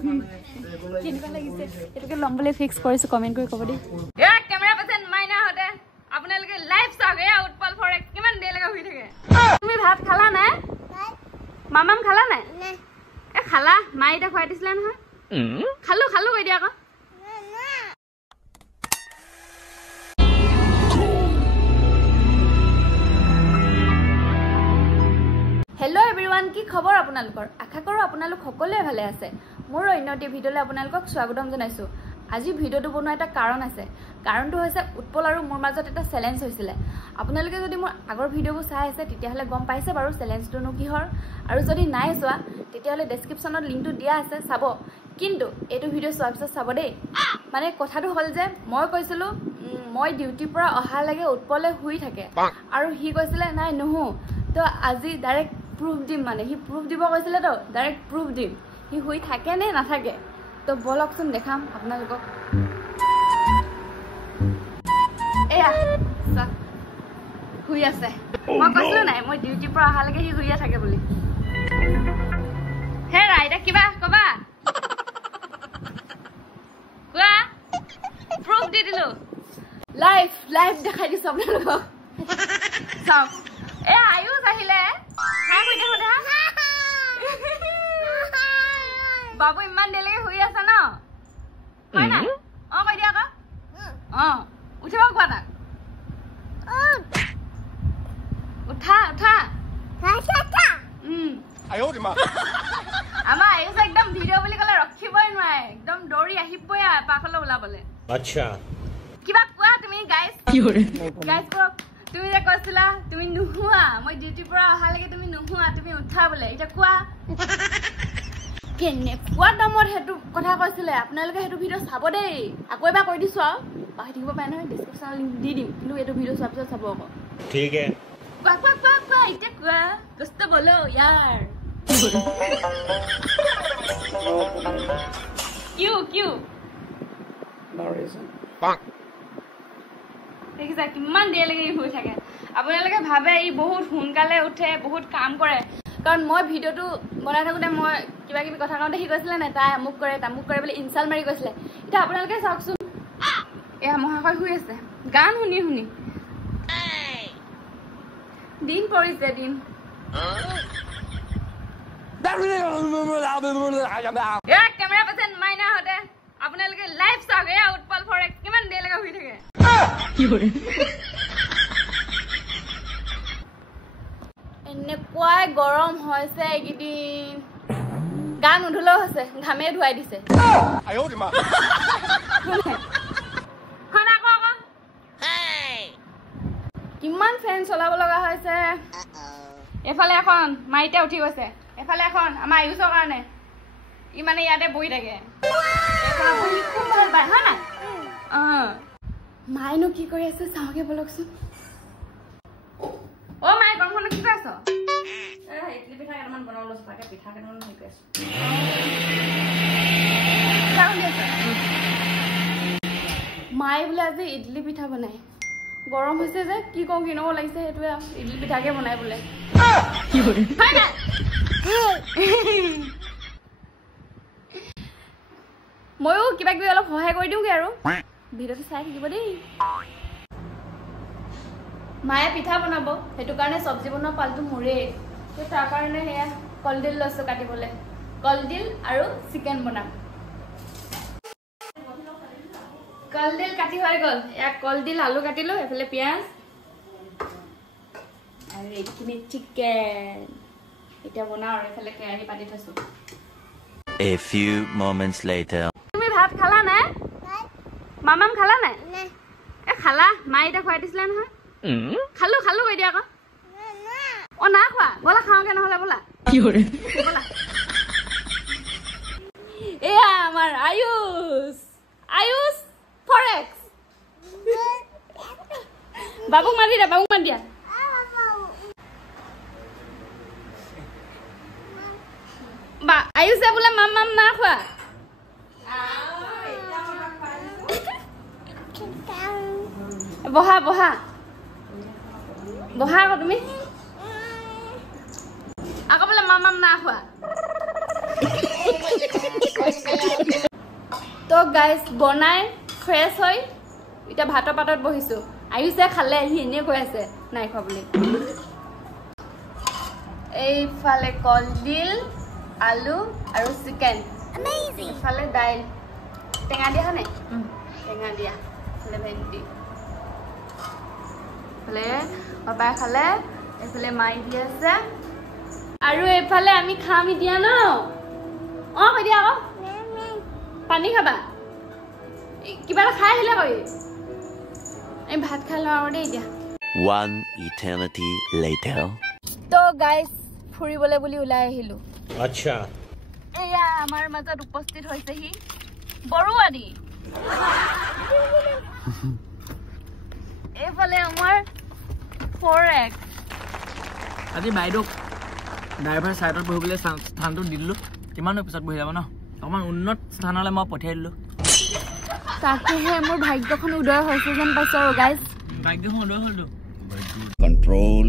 কেনেকুৱা লাগিছে এটোকে লম বুলি ফিক্স কৰিছো কমেন্ট কৰি ক'ব দেই এ কেমেৰা পাৰ্সন মাইনা হতে আপোনালোকে লাইভ চাওক এ উৎপল ফৰেক্স কিমান দেৰি লাগা হৈ থাকে তুমি ভাত খালা না মামাম খালা না এ খালা মাইটা খুৱাই দিছিলা নহয় খালো খালো কৈ দিয়া আকৌ हेलो एवरीवन की खबर আপোনালোকৰ আশা কৰো আপোনালোক সকলোৱে ভালে আছে মোৰ অন্যটি ভিডিঅ'লৈ আপোনালোকক স্বাগতম জনাইছো আজি ভিডিঅ'টো বনোৱা এটা কাৰণ আছে কাৰণটো হৈছে উৎপল আৰু মোৰ মাজত এটা চ্যালেঞ্জ হৈছিল আপোনালোকে যদি মোৰ আগৰ ভিডিঅ'বোৰ চাই আছে তেতিয়াহলে গম পাইছে বাৰু চ্যালেঞ্জটো কিহৰ আৰু যদি নাই চোৱা তেতিয়াহলে ডেসক্ৰিপচনত লিংকটো দিয়া আছে চাব কিন্তু এটো ভিডিঅ' চোৱাৰ পিছত চাব দেই মানে কথাটো হল যে মই কৈছিলো মই ডিউটিৰ পৰা অহা লাগে উৎপলে শুই থাকে আৰু হি কৈছিলে নাই নহু তো আজি ডাইৰেক্ট প্ৰুফ দিম মানে হি প্ৰুফ দিব কৈছিলে তো ডাইৰেক্ট প্ৰুফ দিম হি শুই থাকে নে নাথাকে তো বলকচোন দেখাম আপোনালোকক এয়া শুই আছে মই কৈছিলো নাই মই ডিউটিৰ পৰা অহা লাগে হি শুইয়া থাকে বুলি হে ৰাইডা কিবা কবা কোৱা প্ৰুফ দি দিলো লাইভ দেখাই দিছো আপোনালোকক চাওক এ আয়ুষ আহিলে হাই কই দেখো দা বাবু ইমান দেৰিলৈকে শুই আছে ন হয় না অ কই দিয়া কা অ উঠিব কোৱা তাক উঠা আয়ো দিমা আমা আয়ুষ একদম ভিডিঅ' বুলি কলে ৰখিবই নোৱাৰে একদম দৌৰি আহিবই পাখলে ওলাবলে আচ্ছা কিবা কোৱা তুমি গাইস তুমি যে কৈছিলা তুমি নুহুৱা মই ডিউটি পৰা অহা লাগে তুমি নুহুৱা তুমি উঠা বলে এটা কোৱা কেনে কোৱা দামৰ হেতু কথা কৈছিলে আপোনালোকে হেতু ভিডিঅ' চাব দেই আকৌ এবাৰ কৈ দিছো পাহি থাকিব পায় নহয় ডেসক্ৰিপচন লিংক দি দিম কিন্তু এটো ভিডিঅ' চোৱাৰ পিছত চাব আকৌ ঠিক আছে কোৱা এটা কোৱা কষ্ট বলো यार কিউ no reason দেখিছা কিমান দেৰিলৈকে শুই থাকে আপোনালোকে ভাবে ই বহুত সোনকালে উঠে বহুত কাম কৰে কাৰণ মই ভিডিঅ'টো বনাই থাকোতে মই কিবা কিবি কথা কওঁতে হি কৈছিলে নাই তাই আমুক কৰে বুলি ইনচাল মাৰি কৈছিলে এতিয়া আপোনালোকে চাওকচোন এয়া মহাশয় শুই আছে গান শুনি দিন পৰিছে দিন কেমেৰা পাৰ্সন মাইনা হতে আপোনালোকে লাইভ চাওক এয়া উৎপল ফৰেক্স কিমান দেৰি লাগা হৈ থাকে এনেকুৱাই গৰম হৈছে এইকেইদিন গা নুধুলেও হৈছে ঘামে ধুৱাই দিছে কিমান ফেন চলাব লগা হৈছে এফালে এখন মাইতে উঠি গৈছে এফালে এখন আমাৰ আয়ুষৰ কাৰণে ই মানে ইয়াতে বহি থাকে মাইনো কি কৰি আছে চাওকে বলকচোন ও মাই গৰমখনত কি কৰি আছ ইডলি পিঠা কেইটামান বনাবলৈ তাকে পিঠা কেইটামান হেৰি কৰি আছো মায়ে বোলে আজি ইডলি পিঠা বনাই গৰম হৈছে যে কি কওঁ কিনব লাগিছে সেইটোৱে ইডলি পিঠাকে বনাই বোলে ময়ো কিবা কিবি অলপ সহায় কৰি দিওঁগে আৰু ভিডিঅ'টো চাই থাকিব দেই মায়ে পিঠা বনাব সেইটো কাৰণে চব্জি বনোৱা পালটো মোৰে তাৰ কাৰণে সেয়া কলডিল লৈছো কাটিবলে কলডিল আৰু চিকেন বনাম কলডিল কাটি হৈ গল এক কলডিল আলু কাটিলো এফালে পিয়াজ আৰু এইখিনি চিকেন এটা বনাও আৰু এফালে কেৰাহী পাতি থৈছো A few moments later তুমি ভাত খালা না মামাম খালা না এ খালা মাইটা খুৱাই দিছিলা নহয় খালো কৈ দিয়া আকৌ ও না খোৱা বলা খাওঁগে নহলে বলা বলা এয়া আমাৰ আয়ুষ ফৰেক্স বাবুক মাতি দিয়া বা আয়ুষে বোলে মাম না খোৱা বহা আকৌ তুমি আকৌ বোলে মাম না খোৱা তো গাইজ বনাই ফ্ৰেছ হৈ এতিয়া ভাতৰ পাতত বহিছো আয়ুষে খালে আহি এনে কৈ আছে নাই খোৱা বুলি এইফালে কলডিল আলু আৰু চিকেন এইফালে দাইল টেঙা দিয়া হয় নাই টেঙা দিয়া এইফালে ভেন্দি এইফালে পাপাই খালে এইফালে মাই দি আছে আৰু এইফালে আমি খাম এতিয়া ন কৈ দিয়া আকৌ পানী খাবা কিবা খাই আহিলে কৈ এই ভাত খাই লওঁ আৰু দেই এতিয়া 1 eternity later. তো গাইজ ফুৰিবলৈ বুলি ওলাই আহিলো আচ্ছা এয়া আমাৰ মাজত উপস্থিত হৈছেহি বৰুৱানী এইফালে আমাৰ 4x আজি বাইদেউ ড্ৰাইভাৰ সাইডত বহিবলৈ স্থানটো দিলো কিমানৰ পিছত বহি যাব ন অকমান উন্নত স্থানলৈ মই পঠিয়াই দিলো তাকেহে মোৰ ভাগ্যখন উদয় হৈছে যেন পাইছো আৰু গাইজ ভাগ্যখন উদয় হলতো Control.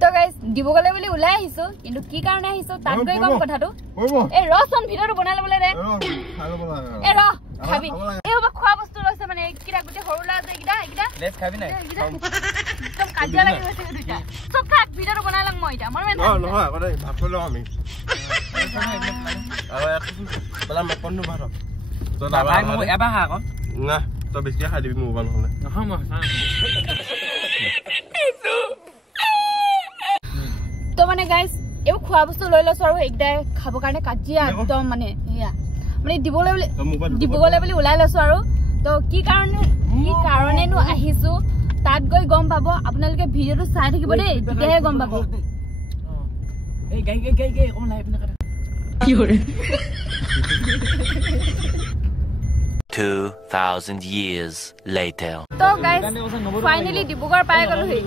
তো গাইজ ডিব্ৰুগড়লৈ বুলি ওলাই আহিছো কিন্তু কি কাৰণে আহিছো তাত গৈ কম কথাটো এই ৰচোন ভিডিঅ'টো বনাই ল'বলৈ দে এই ৰ খাবি এই হ'ব খোৱা বস্তু লৈছে মানে কিটা গোটেই সৰু ল'ৰা যে এইকেইটা লেট খাবি নাই একদম কাজিয়া লাগি গৈছে দুইটা চব থাক ভিডিঅ'টো বনাই ল'ম মই এতিয়া মই নহয় আগতে ভাত কৰি লওঁ আমি আৰু পেলা মকনটো ভাত এবাৰ খা আকৌ না তই বেছিকৈ খাই দিবি মোবাইল নহ'লে নহয় মই তো মানে গাইজ এইবোৰ খোৱা বস্তু লৈ লৈছো আৰু একদাই খাবৰ কাৰণে কাজিয়া একদম মানে সেয়া মানে ডিব্ৰুগড়লৈ বুলি ওলাই লৈছো আৰু তো কি কাৰণেনো আহিছো তাত গৈ গম পাব আপোনালোকে ভিডিঅ'টো চাই থাকিব দেই তেতিয়াহে গম পাব এই গাই অকমান লাইভ না কথা কি কৰে 2000 years later. তো গাইজ ফাইনেলি ডিব্ৰুগড় পাই গ'লোহি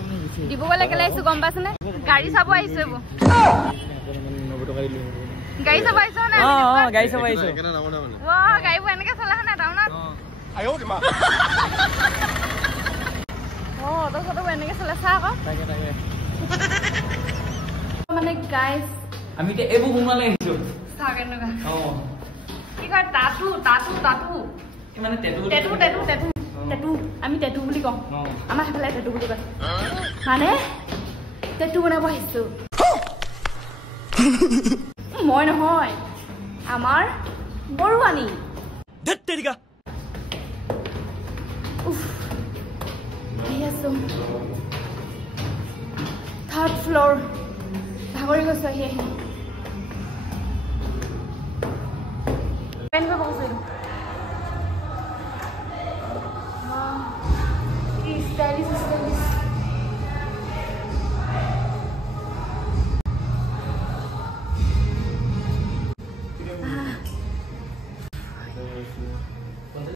ডিব্ৰুগড়লৈ কেলে আহিছো গম পাইছেনে গাড়ী চাব আহিছো এইবোৰ গাড়ী চাব আহিছো নে গাড়ী চাব আহিছো গাড়ীবোৰ এনেকে চলা হয় নাই টাউনত অটো চটোবোৰ এনেকে চলে চা আকৌ মানে গাইজ আমি এতিয়া এইবোৰ বনোৱালে আহিছো চাহ কেনেকুৱা কি কয় টাটু মানে টেটু আমি টেটু বুলি কওঁ আমাৰ সেইফালে টেটু বুলি কয় মানে টেটু বনাব আহিছো মই নহয় আমাৰ বৰুৱানী থাৰ্ড ফ্ল'ৰ ভাগৰি গৈছো আহি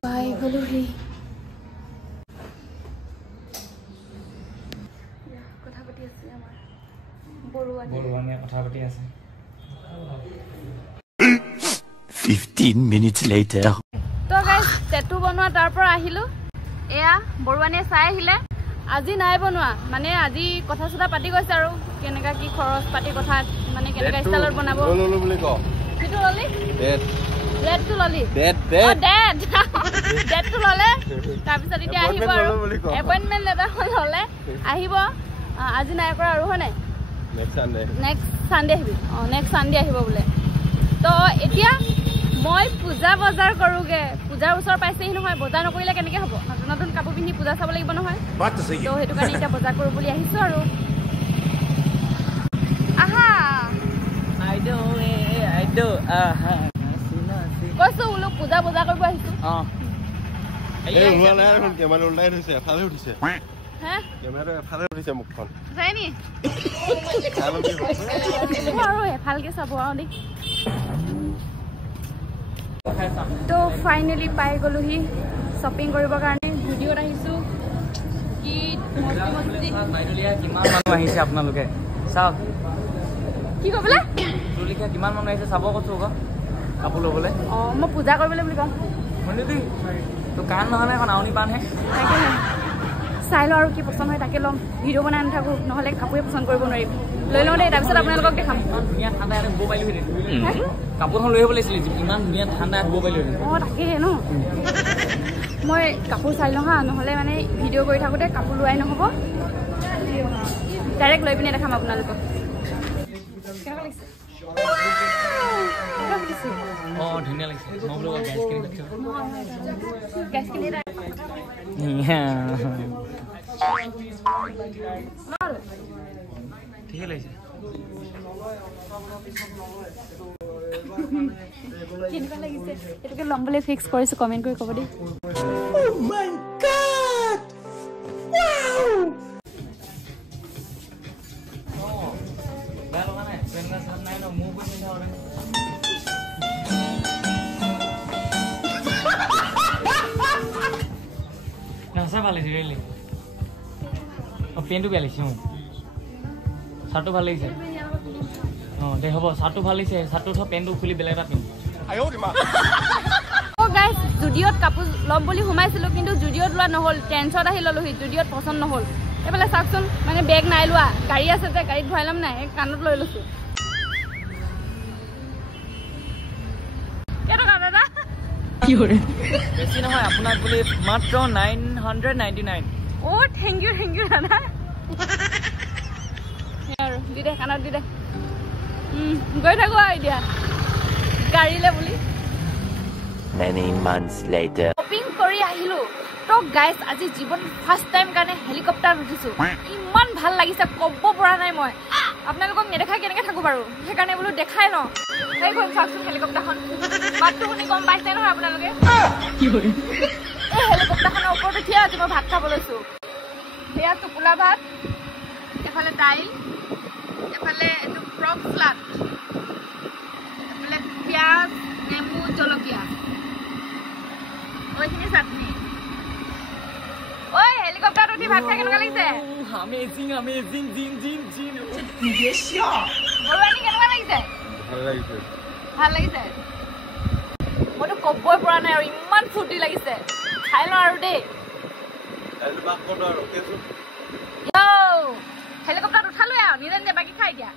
পাই গ'লোহি কথা পাতি আছে আমাৰ বৰুৱানী কথা পাতি আছে 15 minutes later. তো গাইজ টেটু বনোৱা তাৰ পৰা আহিলো এয়া বৰুৱানীয়ে চাই আহিলে আজি নাই বনোৱা মানে আজি কথা চথা পাতি গৈছে আৰু কেনেকা কি খৰচ পাতি কথা মানে কেনেকা ষ্টাইলত বনাব বুলি ক কিটো ললি ডেটটো ললি ডেটটো ললে তাৰপিছত এতিয়া আহিব আৰু এপইণ্টমেণ্ট লেটাৰ ল'লে আহিব আজি নাই কৰা আৰু হয় নাই নেক্সট চানডে আহিবি নেক্সট চানডে আহিব বোলে তো এতিয়া মই পূজা বজাৰ কৰোগে পূজাৰ ওচৰ পাইছেহি নহয় বজাৰ নকৰিলে কেনেকে হ'ব নতুন নতুন কাপোৰ পিন্ধি পূজা চাব লাগিব নহয় তো সেইটো কাৰণে এতিয়া বজাৰ কৰোঁ বুলি আহিছো আৰু আহা কৈছো বোলো পূজা বজাৰ কৰিব আহিছো কেমেৰা ওলাই থৈছে এফালে উঠিছে কেমেৰাটো এফালে উঠিছে মুখখন যায় নি আৰু এফালকে চাব আৰু দেই তো ফাইনেলি পাই গ'লোহি শ্বপিং কৰিবৰ কাৰণে ভিডিঅ'ত আহিছো কি কিমান মানুহ আহিছে আপোনালোকে চাওক কি ক'বলৈ কিমান মানুহ আহিছে চাব কৈছো আকৌ কাপোৰ ল'বলৈ মই পূজা কৰিবলৈ বুলি কওঁ শুনিবি তোৰ কাণ নহয় এখন আউনি পাণহে চাই লওঁ আৰু কি পচন্দ হয় তাকে ল'ম ভিডিঅ' বনাই নাথাকোঁ নহ'লে কাপোৰে পচন্দ কৰিব নোৱাৰিম লৈ লওঁ দেই তাৰপিছত আপোনালোকক দেখাম ধুনীয়া ঠাণ্ডা ইয়াত শুব পাৰিলোহেঁতেন কাপোৰখন লৈ আহিব লাগিছিলে ইমান ধুনীয়া ঠাণ্ডা শুব পাৰিলোহেঁতেন অঁ তাকেহে ন মই কাপোৰ চাই লওঁ হা নহ'লে মানে ভিডিঅ' কৰি থাকোঁতে কাপোৰ লোৱাই নহ'ব ডাইৰেক্ট লৈ পিনে দেখাম আপোনালোকক কেনেকুৱা লাগিছে অঁ ধুনীয়া লাগিছে মই বোলো গেছ কিনি ঠিকে লাগিছে কেনেকুৱা লাগিছে এইটোকে ল'ম বুলি ফিক্স কৰিছোঁ কমেণ্ট কৰি ক'ব দেই ভাল লাগিছে ৰিয়েলি অঁ পেণ্টটো বেয়া লাগিছে অঁ চাৰ্টটো ভাল লাগিছে অঁ দে হ'ব চাৰ্টটো ভাল লাগিছে চাৰ্টটো থ পেণ্টটো খুলি বেলেগ এটা পিন্ধ গাইজ জুডিঅ'ত কাপোৰ ল'ম বুলি সোমাইছিলোঁ কিন্তু জুডিঅ'ত লোৱা নহ'ল ট্ৰেন্সত আহি ল'লোহি জুডিঅ'ত পচন্দ নহ'ল এইফালে চাওকচোন মানে বেগ নাই লোৱা গাড়ী আছে যে গাড়ীত ভৰাই ল'ম নাই কাণত লৈ লৈছোঁ কেইটকা দাদা কি কৰে বেছি নহয় আপোনাক বুলি মাত্ৰ 999 অ' থেংক ইউ দাদা আৰু দি দে কাণত দি দে গৈ থাকোঁ আৰু এতিয়া গাড়ীলৈ বুলি Many months later. শ্বপিং কৰি আহিলোঁ তো গাইজ আজি জীৱন ফাৰ্ষ্ট টাইম কাৰণে হেলিকপ্টাৰত উঠিছোঁ ইমান ভাল লাগিছে ক'ব পৰা নাই মই আপোনালোকক নেদেখাই কেনেকৈ থাকোঁ বাৰু সেইকাৰণে বোলো দেখাই লওঁ সেই গ'ল চাওকচোন হেলিকপ্টাৰখন মাতটো শুনি গম পাইছে নহয় আপোনালোকে কি কৰে এই হেলিকপ্টাৰখনৰ ওপৰত উঠিয়ে আজি মই ভাত খাব লৈছোঁ সেয়া টোপোলা ভাত এফালে দাইল এফালে এইটো ফ্ৰক চালাড এফালে পিঁয়াজ নেমু জলকীয়া ওইখিনি চাটনি ঐ হেলিকপ্টাৰত উঠি ভাত খাই কেনেকুৱা লাগিছে আমেজিং আমেজিং জিং জিং জিং বৰুৱানী কেনেকুৱা লাগিছে ভাল লাগিছে মইতো ক'বই পৰা নাই আৰু ইমান ফূৰ্তি লাগিছে খাই লওঁ আৰু দেই হেলিকপ্টাৰত উঠালোৱে আৰু নিজে নিজে বাকী খাই দিয়া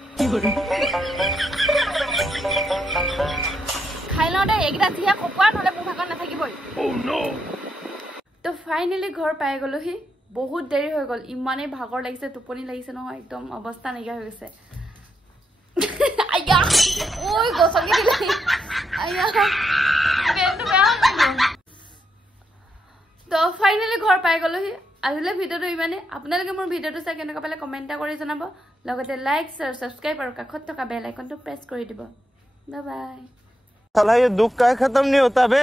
খাই লওঁ দেই এইকেইটা যিহে কপোৱা নহ'লে মোৰ ভাগত নাথাকিবই তো ফাইনেলি ঘৰ পাই গ'লোহি বহুত দেৰি হৈ গ'ল ইমানেই ভাগৰ লাগিছে টোপনি লাগিছে নহয় একদম অৱস্থা নাইকিয়া হৈ গৈছে ঐ গছকি দিলে তো ফাইনেলি ঘৰ পাই গ'লোহি আজিলে ভিডিঅ'টো ইমানেই আপোনালোকে মোৰ ভিডিঅ'টো চাই কেনেকুৱা পালে কমেণ্ট এটা কৰি জনাব লগতে লাইক শ্বেয়াৰ ছাবস্ক্ৰাইব আৰু কাষত থকা বেল আইকনটো প্ৰেছ কৰি দিব বাই বাই साला ये दुख का खत्म नहीं होता बे